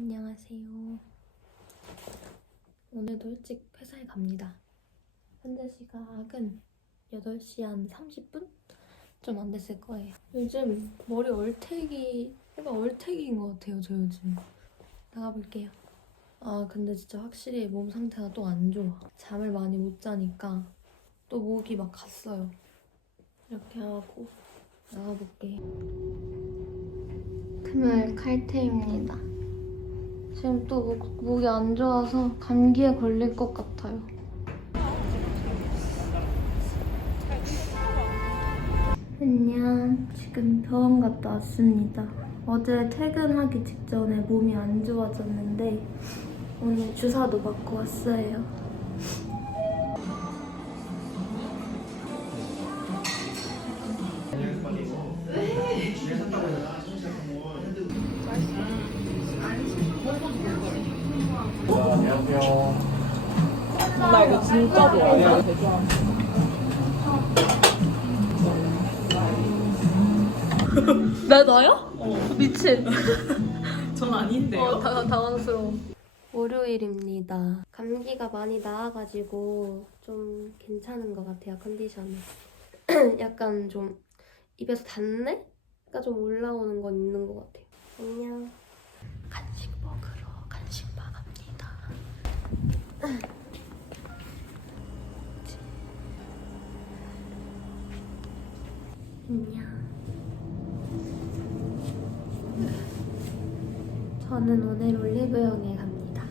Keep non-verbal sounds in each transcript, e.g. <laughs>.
안녕하세요. 오늘도 일찍 회사에 갑니다. 현재 시각은 8시 한 30분? 좀 안 됐을 거예요. 요즘 머리 얼태기, 약간 얼태기인 것 같아요, 저 요즘. 나가볼게요. 아, 근데 진짜 확실히 몸 상태가 또 안 좋아. 잠을 많이 못 자니까 또 목이 막 갔어요. 이렇게 하고 나가볼게요. 금요일 칼퇴입니다. 지금 또 목, 목이 안 좋아서 감기에 걸릴 것 같아요. 안녕. 지금 병원 갔다 왔습니다. 어제 퇴근하기 직전에 몸이 안 좋아졌는데 오늘 주사도 맞고 왔어요. 이거 진짜 좋아해. 되게 좋아. 나 나야? 미친. <laughs> 전 아닌데요. 어, 당, 당황스러워. 월요일입니다. 감기가 많이 나아가지고 좀 괜찮은 것 같아요, 컨디션이. <clears throat> 약간 좀 입에서 단내가 좀 올라오는 건 있는 것 같아요. 안녕. 간식 먹으러 간식바 갑니다. 안녕. 저는 오늘 올리브영에 갑니다.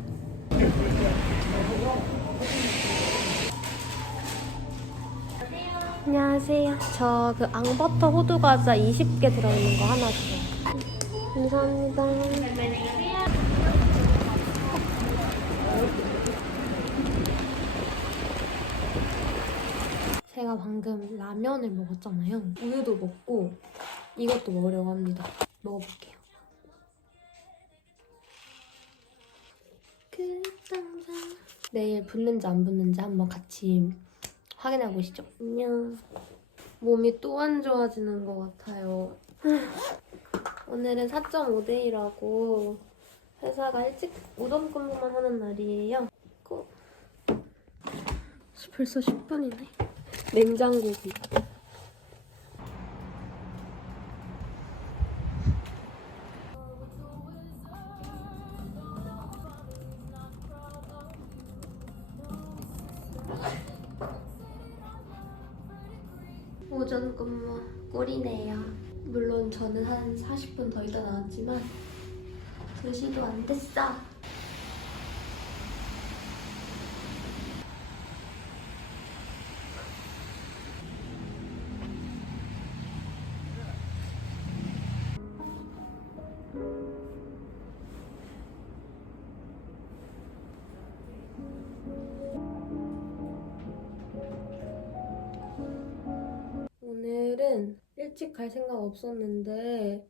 안녕하세요. 저 그 앙버터 호두 과자 20개 들어있는 거 하나 주세요. 감사합니다. 제가 방금 라면을 먹었잖아요. 우유도 먹고 이것도 먹으려고 합니다. 먹어볼게요. 그 땅장 내일 붙는지 안 붙는지 한번 같이 확인해 보시죠. 안녕. 몸이 또 안 좋아지는 것 같아요. <sighs> 오늘은 4.5대1하고 회사가 일찍 오전 근무만 하는 날이에요. 고. 벌써 10분이네. 냉장고기. 오전 근무 꿀이네요. 물론 저는 한 40분 더 있다 나왔지만 2시도 안 됐어. 오늘은 일찍 갈 생각 없었는데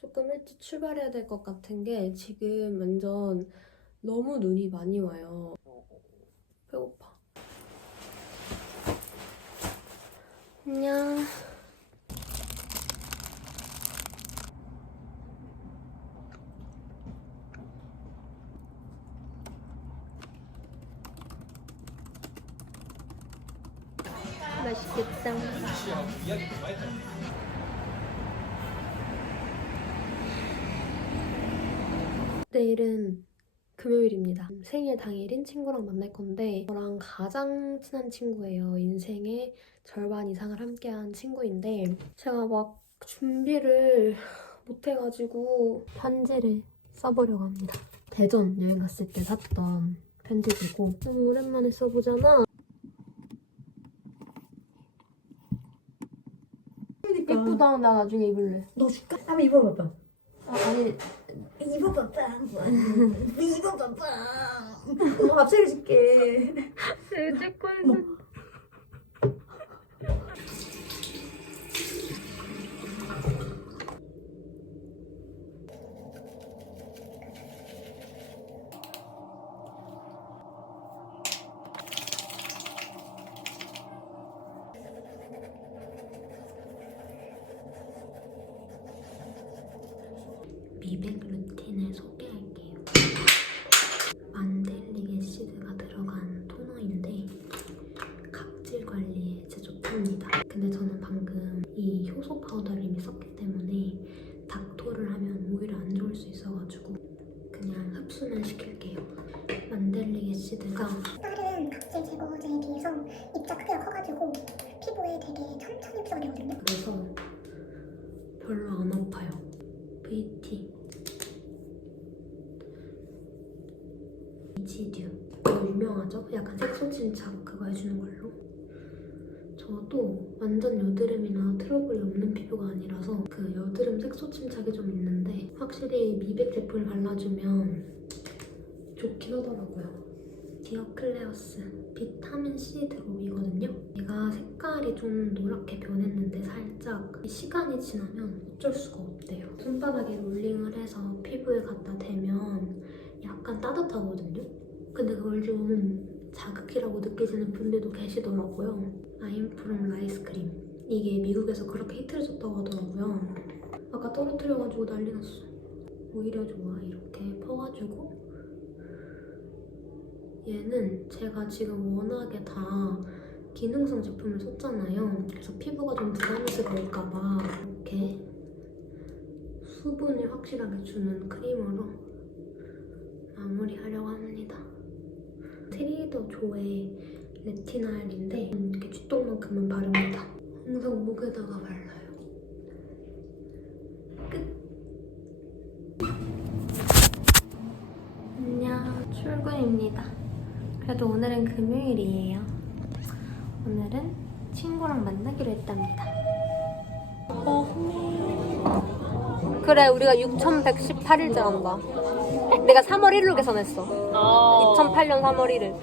조금 일찍 출발해야 될 것 같은 게 지금 완전 너무 눈이 많이 와요. 배고파. 안녕. 맛있겠다. 내일은 금요일입니다. 생일 당일인 친구랑 만날 건데 저랑 가장 친한 친구예요. 인생의 절반 이상을 함께한 친구인데 제가 막 준비를 못해가지고 편지를 써보려고 합니다. 대전 여행 갔을 때 샀던 편지지고 너무 오랜만에 써보잖아. 예쁘다. 나 나중에 입을래. 너 줄까? 한번 입어봐봐. 아, 아니 입어봐봐. 입어봐봐. 엄마 갑자기 줄게. 내 찍고 있는 미백 루틴을 소개할게요. 있어가지고 그냥 흡수만 시킬게요. 만델릭 애시드가 다른 각질 제거제에 비해서 입자 크기가 커가지고 피부에 되게 천천히 흡수가 되거든요. 그래서 별로 안 아파요. VT 이지듀 유명하죠? 약간 색소 침착 그거 해주는 걸로 저도 완전 여드름이나 트러블이 없는 피부가 아니라서 그 여드름 색소 침착이 좀 있는데 확실히 미백 제품을 발라주면 좋긴 하더라고요. 디어 클레어스 비타민 C 드롭이거든요. 얘가 색깔이 좀 노랗게 변했는데 살짝 시간이 지나면 어쩔 수가 없대요. 손바닥에 롤링을 해서 피부에 갖다 대면 약간 따뜻하거든요. 근데 그걸 좀 자극이라고 느끼시는 분들도 계시더라고요. 아임 프롬 라이스 크림. 이게 미국에서 그렇게 히트해졌다고 하더라고요. 아까 떨어뜨려가지고 난리 났어. 오히려 좋아. 이렇게 퍼가지고 얘는 제가 지금 워낙에 다 기능성 제품을 썼잖아요. 그래서 피부가 좀 부담스러울까봐 이렇게 수분을 확실하게 주는 크림으로 마무리하려고 합니다. 트리더 조의 레티날인데 이렇게 쥐똥만큼은 바릅니다. 항상 목에다가 발라요. 끝. 안녕, 출근입니다. 그래도 오늘은 금요일이에요. 오늘은 친구랑 만나기로 했답니다. 그래, 우리가 6,118일째 한다. 내가 3월 1일로 계산했어. 아 2008년 3월 1일.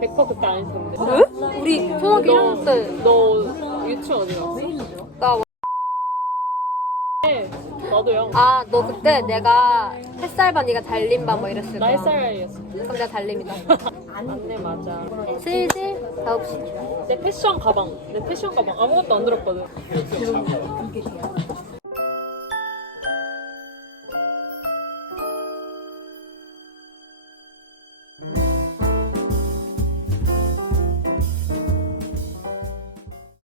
100% 그때 안 했었는데 왜? 우리 초등학교 1학년 때. 너 유치원 어디 갔어? 나네 나도요 아, 너 그때 내가 햇살 반 네가 달림 반 뭐 이랬을 나 거야. 햇살이었어 그럼 내가 달림이다. <laughs> 맞네 맞아. 슬슬 9시. 내 패션 가방. 내 패션 가방. 아무것도 안 들었거든